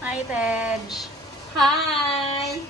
Hi, Tej. Hi!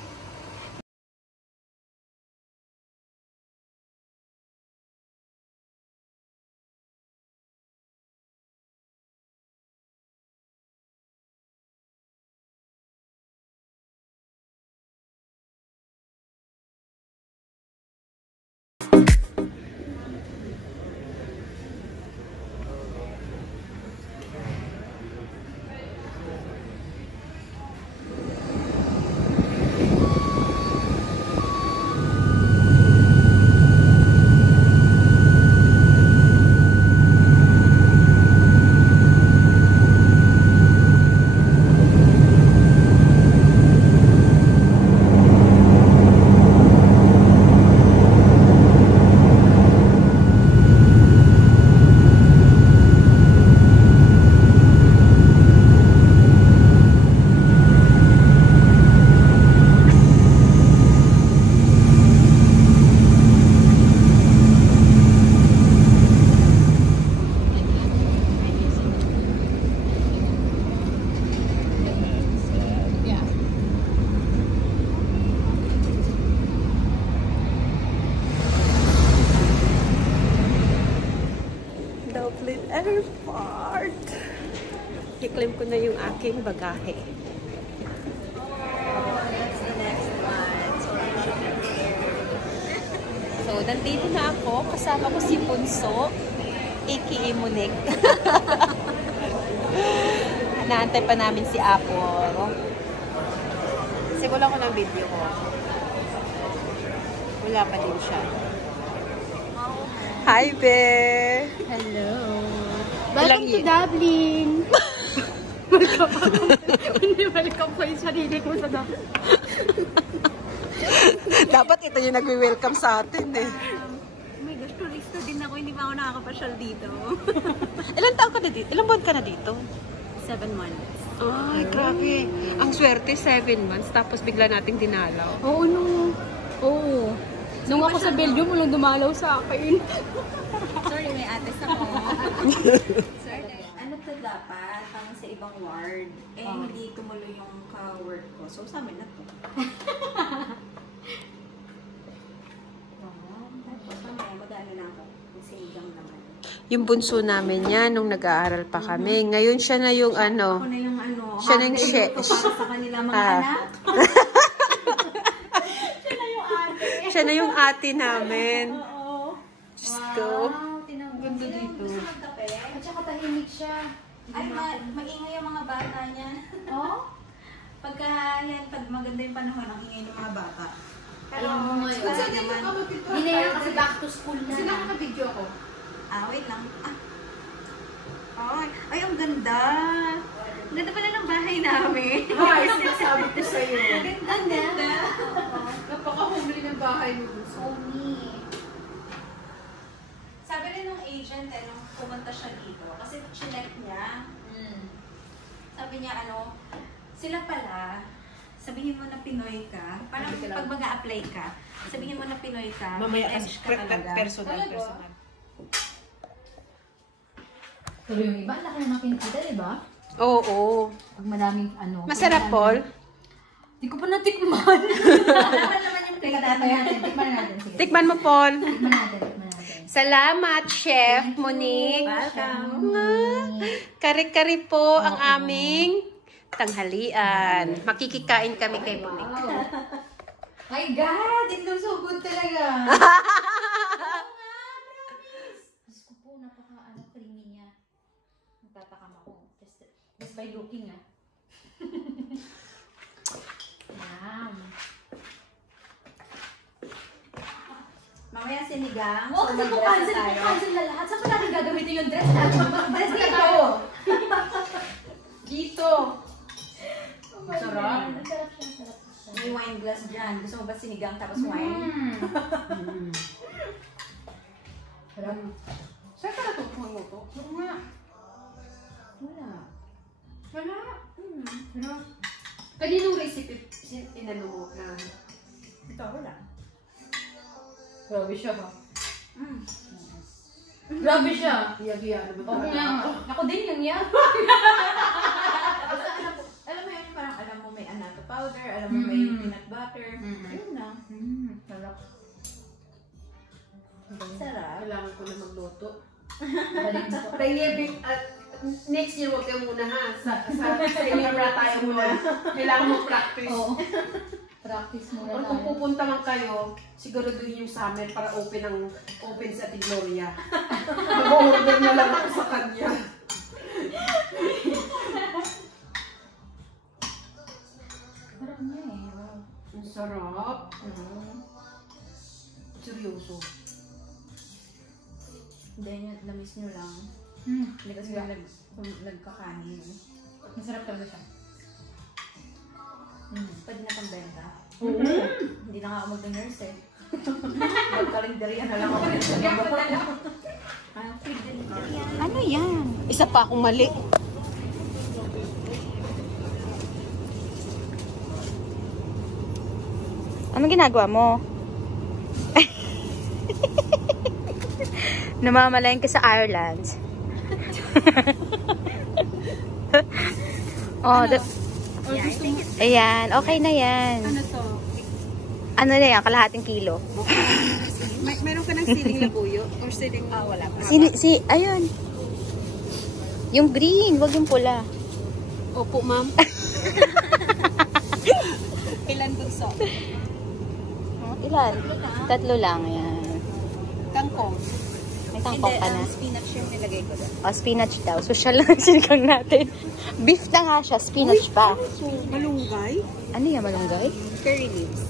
Dublin Airport. I-claim ko na yung aking bagahe. So, nandito na ako. Kasama ko si Bunso, aka Munik. Naantay pa namin si Apple. Simulan ko ng video ko. Wala pa din siya. Hi, Be! Hello! Welcome to Dublin! Welcome ko yung sarili ko sa Dublin. Dapat ito yung nagwi-welcome sa atin eh. Oh my gosh, turista din ako. Hindi pa ako nakakapasyal dito. Ilan taon ka na dito? Ilang buwan ka na dito? 7 months. Ay, grabe. Ang swerte, 7 months. Tapos bigla nating dinalaw. Oo, Oo. Nung ako sa Belgium, walang dumalaw sa akin. Sorry, may ates ako. Sorry. Ano to dapat? Parang sa ibang ward. Hindi tumuloy yung ka-work ko. So, sa amin na to. Tapos, mamaya mag-ano na ako. Sinigang naman. Yung bunso namin yan, nung nag-aaral pa kami. Ngayon siya na yung ano. Ako na yung ano. Siya na yung Para sa kanila mga anak. Siya na yung ate namin. Oo. Diyos ko. Ganda dito. At saka tahimik siya. Ay, maingay yung mga bata niya. Oo? Pag maganda yung panahon, ang ingay ng mga bata. Pero naman. Hindi na kasi back to school na. Sila naka-video ako. Wait lang. Ay, ang ganda. Ang ganda pala ng bahay namin. Ay, sinasabi ko sa'yo. Ang ganda. Napaka-homely ng bahay mo. Homey. Sabi rin ng agent nung pumunta siya dito, kasi chinek niya, sabi niya sila pala, sabihin mo na Pinoy ka, parang pag mag-a-apply ka, sabihin mo na Pinoy ka, Mamaya edge ka talaga. personal. Pero yung iba, laki na makikita, di ba? Oo. Pag madaming Masarap, Paul? Hindi ko pa natikman. Tikman naman yung Tikman natin. Sige. Tikman mo, Paul. Tikman natin. Salamat, Chef Monique. Welcome. Kari-kari po ang aming tanghalian. Makikikain kami kay Monique. My God! It looks so good talaga. Diyos ko po, napaka-creamy niya. Nagtatakam ako. Just by looking, Yum. Mamaya sinigang, Oh, kasi kung cancel na lahat, saan pa natin gagamitin yung dress natin? Dress na tayo. Dito. Sarap. Ang sarap siya. may wine glass dyan. Gusto mo ba sinigang tapos wine? Sarap. Saan ka natutuhan mo to? Oo nga. Wala. Sarap. Kaninong recipe inano mo na? Ito, wala. Grabe siya ha. Grabe siya. Iya-iya. Ano ba Oo nga. Ako din yung yan. Alam mo yun, parang butter. Mm. Yun na. Sarap. Sarap. Kailangan ko na magluto. Balik mo. Next year, huwag kayo muna ha. Sa camera tayo muna. Kailangan mo practice. Oo. Practice muna Or kung pupunta man kayo, siguraduhin yung summer para open si Ate Gloria. Mag-order na lang ako sa kanya. Sarap niya eh. Wow. Ang sarap. Seryoso. Hindi nyo, na-miss nyo lang. Hindi kasi nagkakanin. Masarap talaga siya. Pwede na pang benta. Oo. Hindi na nga ako mag-nurse eh. Mag-kalendarya na lang ako. Ano yan? Isa pa akong mali. Anong ginagawa mo? Namamalayan ka sa Ireland. Oh, ayan, okay na yan. Ano to? Ano na yan, kalahating kilo. Meron ka ng siling labuyo? Or siling... wala pa. Ayun. Yung green, wag yung pula. Opo, ma'am. Ilan bunso? Ilan? 3 lang, yan. Kangkong. May tangkong ka na. Spinach yung nilagay ko doon. O, spinach daw. Social lang sinigang natin. Beef na nga siya, spinach pa. So, malunggay? Ano yan, malunggay? Curry leaves.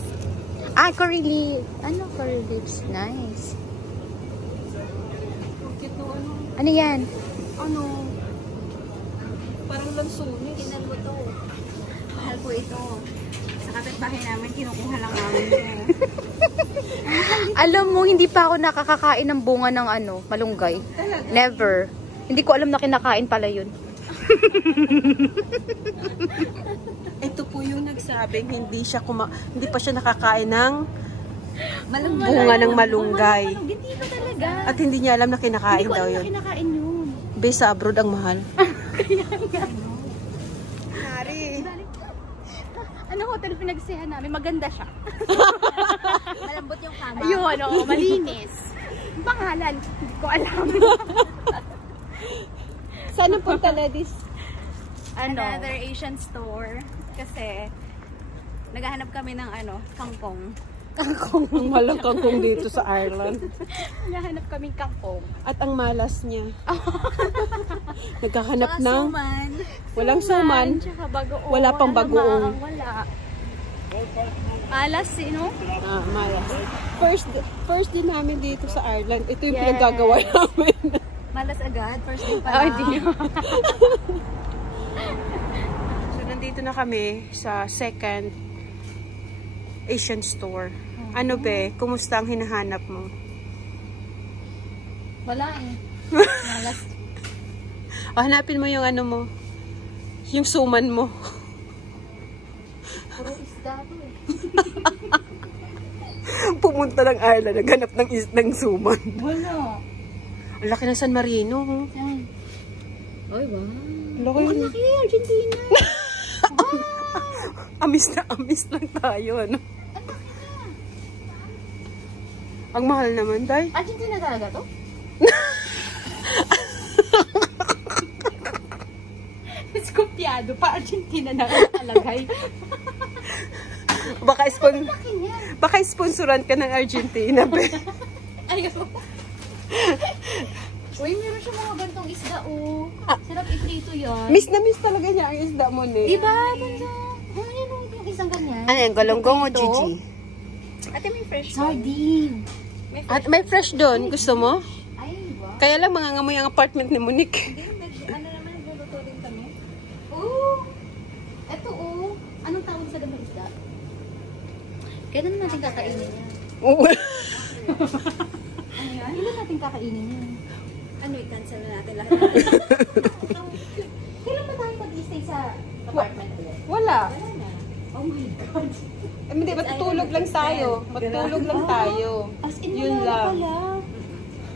Ah, curry leaf. Ano, curry leaves? Nice. Bakit no, ano? Ano yan? Ano? Parang lansuni. Kinan mo to. Mahal ko ito. Sa kapitbahay namin, kinukuha lang namin ito. Alam mo, hindi pa ako nakakakain ng bunga ng malunggay. Never. Hindi ko alam na kinakain pala yun. Ito po yung nagsabing hindi pa siya nakakain ng bunga ng malunggay. Hindi pa talaga. At hindi niya alam na kinakain daw yun. Kinakain yun. Base sa abroad ang mahal. Ano hotel pinagsihan namin? Maganda siya. Malambot yung kama. Ayun, malinis. Ang pangalan, hindi ko alam. Saan ang punta, ladies? Another Asian store. Kasi, naghahanap kami ng kangkong. Kangkong. Ang malang kangkong dito sa Ireland. Naghahanap kaming kangkong. At ang malas niya. Nagkahanap Tsaka ng... suman. Walang suman. Tsaka bagoong. Wala pang bagoong. Wala. Alas, no? Ah, malas. First din namin dito sa Ireland. Ito yung pinaggagawa namin. Malas agad. First day pa lang. So, nandito na kami sa second Asian store. Ano be? Kumusta ang hinahanap mo? Wala eh. Malas. Hanapin mo yung mo. Yung suman mo. Puro isda to eh. Pumunta ng Ireland, naghanap ng suman. Wala. Ang laki ng San Marino. Ay. Ay, wow. Laki yun. Laki, Argentina. Amis na amis lang tayo, ano? Ang mahal naman, day. Argentina talaga to? Skupyado pa, Argentina na alagay. Baka sponsoran ka ng Argentina, be. Ayun. Uy, meron siya mga gantong isda, oh. Sarap iprito yan. Miss na miss talaga niya ang isda mo, ne. Diba? Banda. Ano yan, yung isang ganyan? Ano yan? Galonggong o Gigi? Ate, may fresh Sardine. At may fresh doon. Gusto mo? Ay, wow. Kaya lang mangangamoy ang apartment ni Monique. Ano naman, nagluluto din kami. Oh. Eto, oh. Anong tawag sa damang isda? Kailan natin kakainin yan? Oo. Ano yan? Kailan natin kakainin yan? Ano, i-cancel na natin lahat. Kailan ba tayo mag-stay sa apartment ulit? Wala. Wala na. Oh my God. Hindi, matutulog lang tayo. Matutulog lang tayo. As in, Yun wala lang. na pala.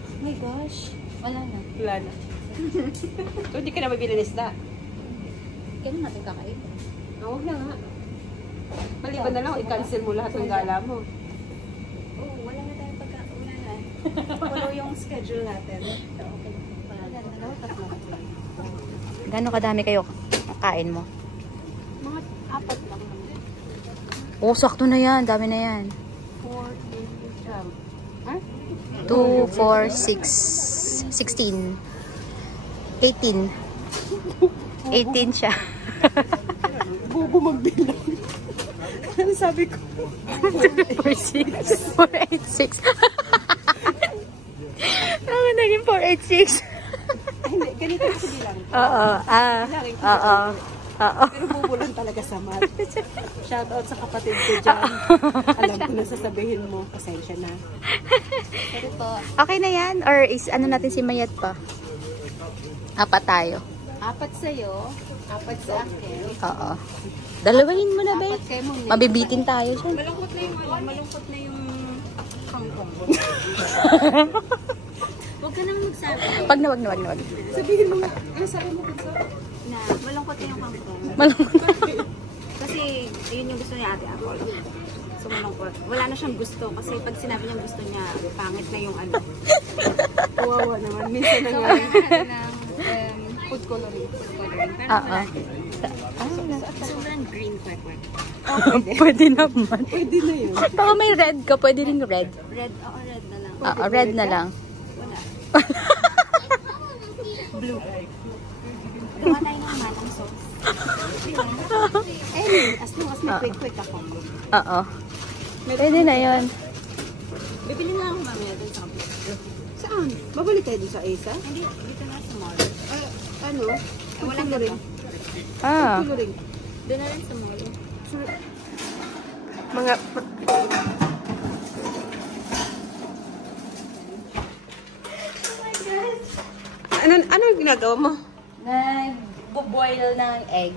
Oh my gosh. Wala na. Wala na. So, hindi ka na mabili ng isda. Kailan natin kakainin? Huwag na nga. Maliban na lang, i-cancel mo lahat ng gala mo. Oo, wala na tayo wala na. Follow yung schedule natin. Gano'ng kadami kayo kain mo? Mga 4 lang. Oo, sakto na yan. Dami na yan. 2, 4, 6, 16, 18. 18 siya. Bobo magbilang. Ano sabi ko? 4, 6, 4, 8, 6. Ano naging 4, 8, 6? Hindi, ganito kasi bilang. Oo. Oo. Oo. Pero bobo lang talaga sa math. Shoutout sa kapatid ko dyan. Alam ko na sasabihin mo. Pasensya na. Sorry po. Okay na yan? Or is ano natin si Mayat pa? 4 tayo. 4 sa'yo, 4 sa akin. Oo. Dalawahin mo na, be. 4 kayo muna. Mabibitin tayo dyan. Malungkot na yung malungkot na yung kangkong. Huwag ka nang magsabi. Wag na. Sabihin mo nga. Ano sabi mo kung sa? Na malungkot na yung kangkong. Malungkot. Kasi yun yung gusto ni Ate Apple. So malungkot. Wala na siyang gusto kasi pag sinabi niyang gusto niya, pangit na yung ano. Kawawa naman. Minsan na So nga. ano ng food coloring. Pero Oo. sobrang green kwek-kwek. Pwede naman. Pwede na yun. Baka may red ka, pwede ring red. Red, red na lang. Oo, red na lang. Wala. Blue. Gawa tayo ng manang sauce. As long as may quick ako. Oo. Pwede na yun. Bibili na ako mamaya dun sa kabila. Saan? Babalik tayo doon sa Aisa? Hindi, dito na sa mall. Ano? Walang ganito. Ah. Coloring. Doon na rin sa mall. Mga... Ano ang ginagawa mo? Nag-boil ng egg.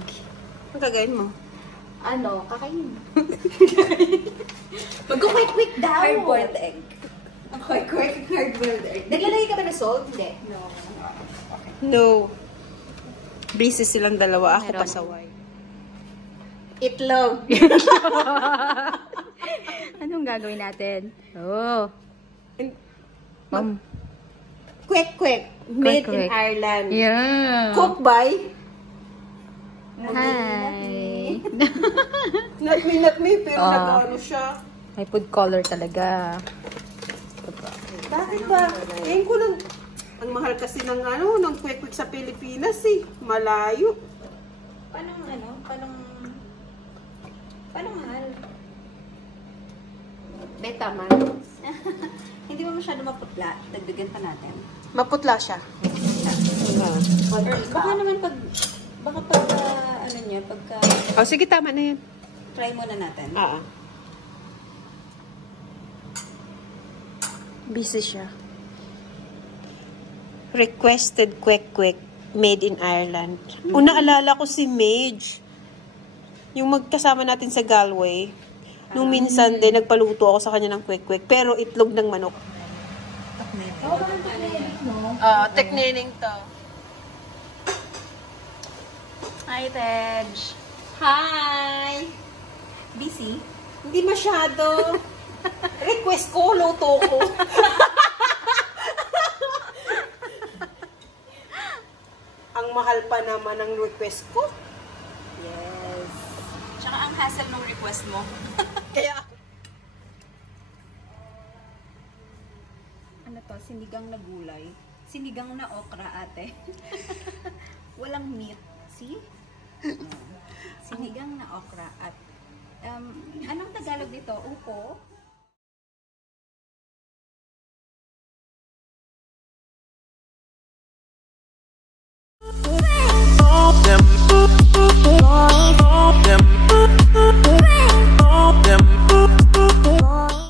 Ang gagawin mo? Ano? Kakainin. Mag-quick daw! Hard-boiled egg. Quick, hard-boiled egg. Naglalagay ka ba ng salt? Hindi. No. Busy silang dalawa. Ako Meron. pasaway. Itlog. Anong gagawin natin? Oh. Quick. Made Quick. in Ireland. Yeah. Cooked by... Hi. Not me, pero Ah. nag-ano siya. May food color talaga. Bakit ba? Ngayon ko lang... Ang mahal kasi ng ano, ng quick sa Pilipinas eh. Malayo. Paano mahal? Beta man. Hindi mo masyado maputla. Dagdagan pa natin. Maputla siya. Baka naman baka ano niya, pagka Oh, sige, tama na yan. try muna natin. Busy siya. Requested quick made in Ireland. Naalala ko si Mage. Yung magkasama natin sa Galway. Nung minsan din, nagpaluto ako sa kanya ng quick. Pero itlog ng manok. Teknening to. Hi, Tej. Hi! Busy? Hindi masyado. Request ko, luto ko. Ang mahal pa naman ng request ko. Yes. Tsaka ang hassle ng request mo. Kaya, Ano to? Sinigang na gulay. Sinigang na okra, ate. Walang meat. See? Sinigang na okra at anong Tagalog dito? Upo?